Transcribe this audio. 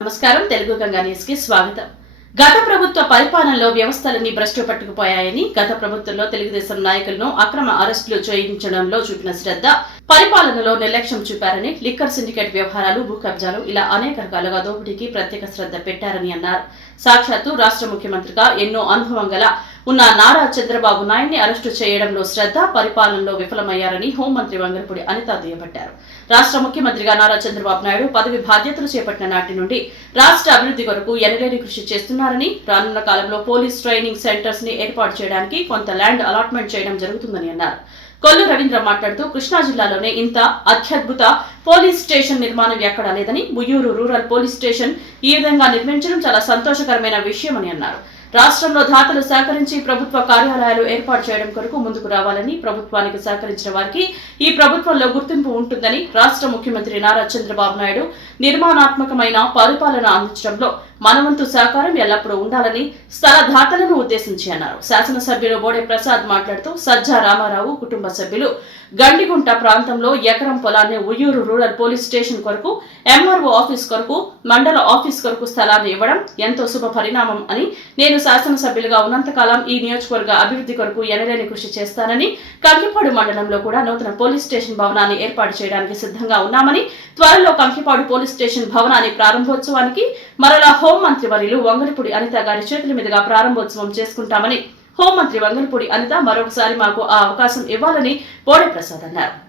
నమస్కారం తెలుగు గంగా న్యూస్కి స్వాగతం. గత ప్రభుత్వ పరిపాలనలో వ్యవస్థలన్నీ భ్రష్టు పట్టుకుపోయాయని గత ప్రభుత్వంలో తెలుగుదేశం నాయకులను అక్రమ అరెస్టులు చేయించడంలో చూపిన శ్రద్ధ పరిపాలనలో నిర్లక్ష్యం చూపారని లిక్కర్ సిండికేట్ వ్యవహారాలు భూ కబ్జాలు ఇలా అనేక రకాలుగా దోపిడీకి ప్రత్యేక శ్రద్ధ పెట్టారని అన్నారు. సాక్షాత్తు రాష్ట్ర ముఖ్యమంత్రిగా ఎన్నో అనుభవం గల ఉన్న నారా చంద్రబాబు నాయుడిని అరెస్టు చేయడంలో శ్రద్ధ పరిపాలనలో విఫలమయ్యారని హోంమంత్రి వంగరపూడి అనిత దుయ్యబట్టారు. రాష్ట్ర ముఖ్యమంత్రిగా నారా చంద్రబాబు నాయుడు పదవి బాధ్యతలు చేపట్టిన నాటి నుండి రాష్ట్ర అభివృద్ధి కొరకు ఎనలేని కృషి చేస్తున్నారని రానున్న కాలంలో పోలీస్ ట్రైనింగ్ సెంటర్స్ని ఏర్పాటు చేయడానికి కొంత ల్యాండ్ అలాట్మెంట్ చేయడం జరుగుతుందని అన్నారు. కొల్లు రవీంద్ర మాట్లాడుతూ కృష్ణా జిల్లాలోనే ఇంత అత్యద్భుత పోలీస్ స్టేషన్ నిర్మాణం ఎక్కడా లేదని ముయ్యూరు రూరల్ పోలీస్ స్టేషన్ ఈ విధంగా నిర్మించడం చాలా సంతోషకరమైన విషయమని అన్నారు. రాష్ట్రంలో దాతలు సహకరించి ప్రభుత్వ కార్యాలయాలు ఏర్పాటు చేయడం కొరకు ముందుకు రావాలని ప్రభుత్వానికి సహకరించిన వారికి ఈ ప్రభుత్వంలో గుర్తింపు ఉంటుందని రాష్ట్ర ముఖ్యమంత్రి నారా చంద్రబాబు నాయుడు నిర్మాణాత్మకమైన పరిపాలన అందించడంలో మనవంతు సహకారం ఎల్లప్పుడూ ఉండాలని స్థల దాతలను ఉద్దేశించి అన్నారు. శాసనసభ్యులు బోడే ప్రసాద్ మాట్లాడుతూ సజ్జా రామారావు కుటుంబ సభ్యులు గండిగుంట ప్రాంతంలో ఎకరం పొలాన్ని ఉయ్యూరు రూరల్ పోలీస్ స్టేషన్ కొరకు ఎంఆర్ఓ ఆఫీస్ కొరకు మండల ఆఫీస్ కొరకు స్థలాన్ని ఇవ్వడం ఎంతో శుభ పరిణామం అని నేను శాసనసభ్యులుగా ఉన్నంతకాలం ఈ నియోజకవర్గ అభివృద్ధి కొరకు ఎనలేని కృషి చేస్తానని కంకిపాడు మండలంలో కూడా నూతన పోలీస్ స్టేషన్ భవనాన్ని ఏర్పాటు చేయడానికి సిద్ధంగా ఉన్నామని త్వరలో కంకిపాడు పోలీస్ స్టేషన్ భవనాన్ని ప్రారంభోత్సవానికి మరలా హోంమంత్రి వర్యులు వంగలపూడి అనిత గారి చేతుల మీదుగా ప్రారంభోత్సవం చేసుకుంటామని హోంమంత్రి వంగలపూడి అనిత మరొకసారి మాకు ఆ అవకాశం ఇవ్వాలని బోడే ప్రసాద్ అన్నారు.